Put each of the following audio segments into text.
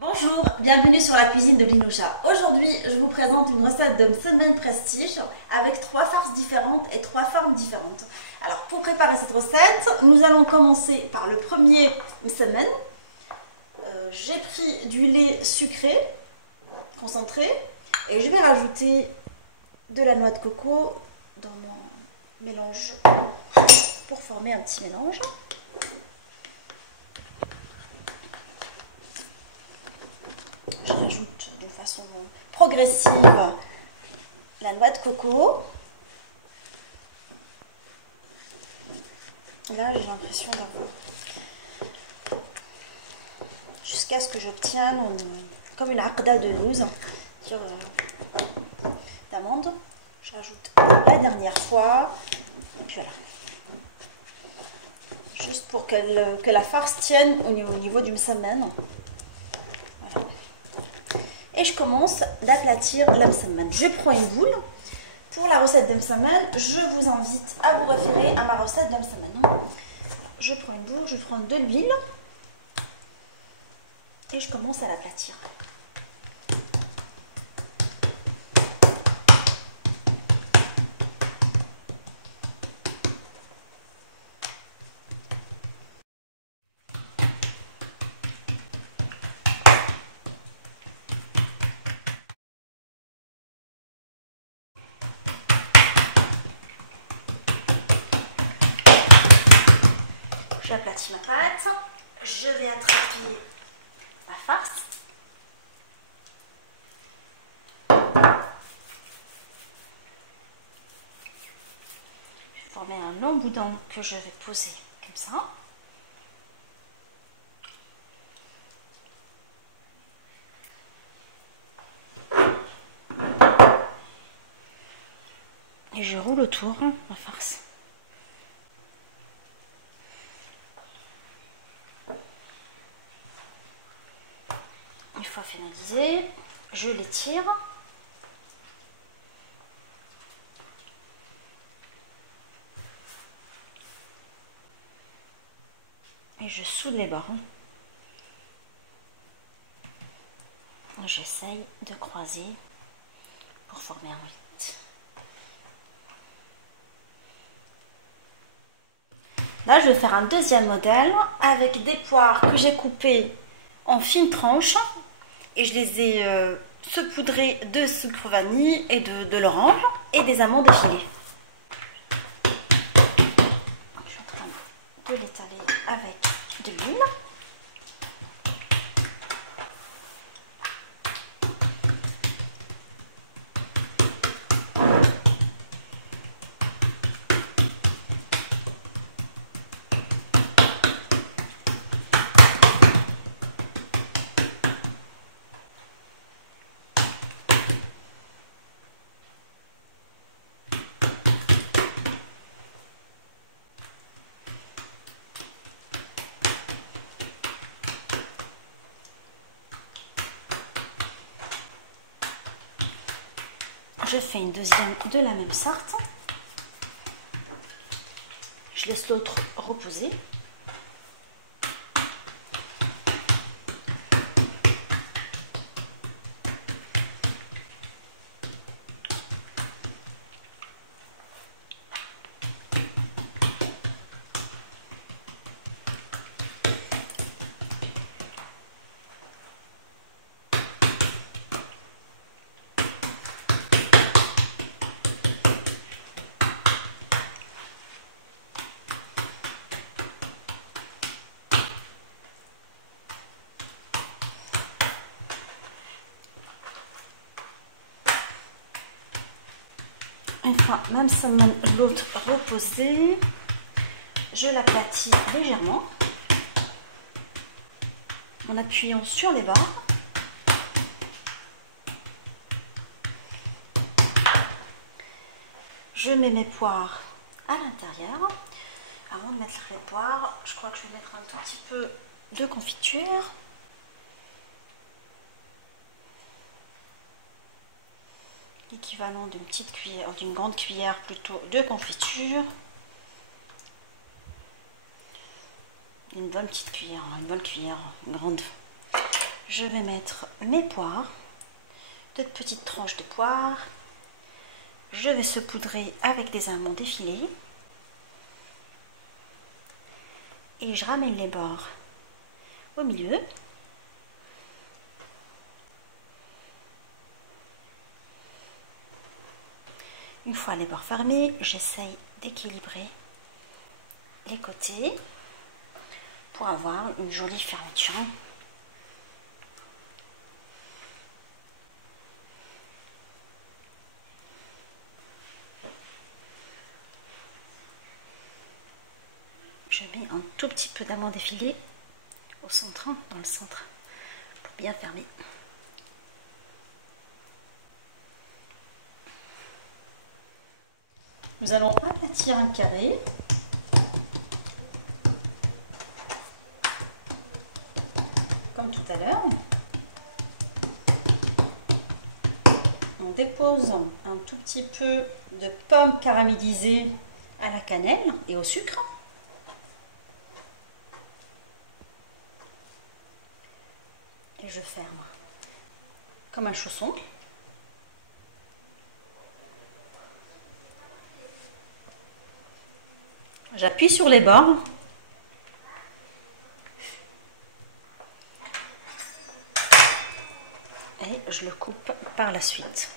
Bonjour, bienvenue sur la cuisine de Linoucha. Aujourd'hui, je vous présente une recette de msemen prestige avec 3 farces différentes et 3 formes différentes. Alors, pour préparer cette recette, nous allons commencer par le premier msemen. J'ai pris du lait sucré, concentré, et je vais rajouter de la noix de coco dans mon mélange pour former un petit mélange. Je rajoute de façon progressive la noix de coco. Là, j'ai l'impression d'avoir jusqu'à ce que j'obtienne comme une aqda de louz d'amande. Je rajoute la dernière fois et puis voilà. Juste pour que la farce tienne au niveau du msemen. Voilà. Et je commence d'aplatir le msemen. Je prends une boule. Pour la recette de msemen, je vous invite à vous référer à ma recette de msemen. Je prends une boule, je prends de l'huile et je commence à l'aplatir. J'aplatis ma pâte, je vais attraper ma farce. Je vais former un long boudin que je vais poser comme ça. Et je roule autour ma farce. Une fois finalisé, je l'étire. Et je soude les bords. J'essaye de croiser pour former un 8. Là, je vais faire un deuxième modèle avec des poires que j'ai coupées en fines tranches et je les ai saupoudrées de sucre vanille et de l'orange et des amandes effilées. Je suis en train de l'étaler avec de l'huile. Je fais une deuxième de la même sorte. Je laisse l'autre reposer. Enfin, même si l'autre reposé, je l'aplatis légèrement en appuyant sur les bords. Je mets mes poires à l'intérieur. Avant de mettre les poires, je crois que je vais mettre un tout petit peu de confiture. L'équivalent d'une petite cuillère, d'une grande cuillère plutôt de confiture. Une bonne petite cuillère, une bonne cuillère grande. Je vais mettre mes poires, 2 petites tranches de poire. Je vais saupoudrer avec des amandes effilées. Et je ramène les bords au milieu. Une fois les bords fermés, j'essaye d'équilibrer les côtés pour avoir une jolie fermeture. Je mets un tout petit peu d'amande effilée au centre, dans le centre, pour bien fermer. Nous allons aplatir un carré. Comme tout à l'heure. On dépose un tout petit peu de pommes caramélisées à la cannelle et au sucre. Et je ferme comme un chausson. J'appuie sur les bords. Et je le coupe par la suite.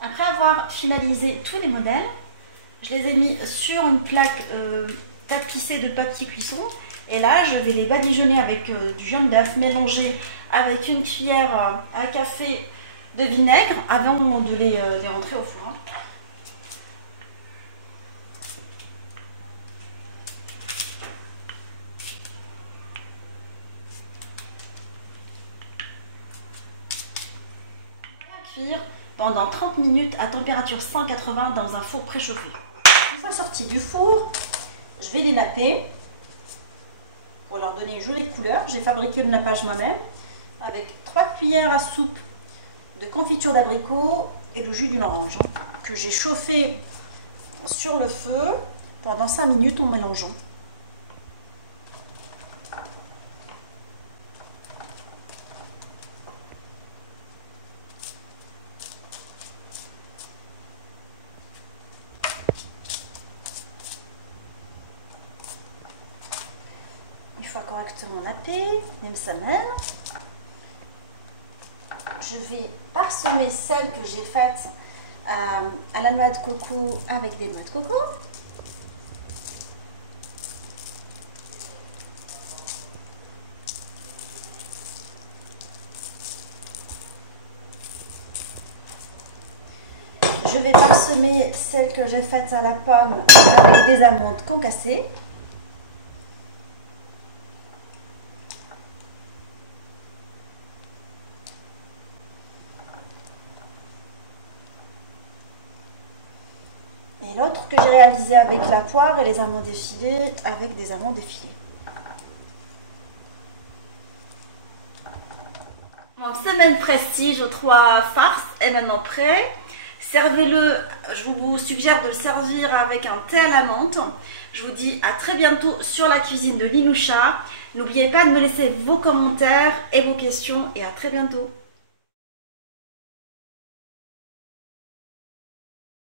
Après avoir finalisé tous les modèles, je les ai mis sur une plaque tapissée de papier cuisson. Et là, je vais les badigeonner avec du jaune d'œuf mélangé avec une cuillère à café de vinaigre avant de les rentrer au four. Cuire pendant 30 minutes à température 180 dans un four préchauffé. Une fois sortis du four, je vais les napper pour leur donner une jolie couleur. J'ai fabriqué le nappage moi-même avec 3 cuillères à soupe de confiture d'abricot et le jus d'une orange que j'ai chauffé sur le feu pendant 5 minutes en mélangeant. Correctement nappé, même sa mène. Je vais parsemer celle que j'ai faite à la noix de coco avec des noix de coco. Je vais parsemer celle que j'ai faite à la pomme avec des amandes concassées. Et l'autre que j'ai réalisé avec la poire et les amandes effilées avec des amandes effilées. Mon semaine prestige aux 3 farces est maintenant prêt. Servez-le, je vous suggère de le servir avec un thé à la menthe. Je vous dis à très bientôt sur la cuisine de Linoucha. N'oubliez pas de me laisser vos commentaires et vos questions et à très bientôt.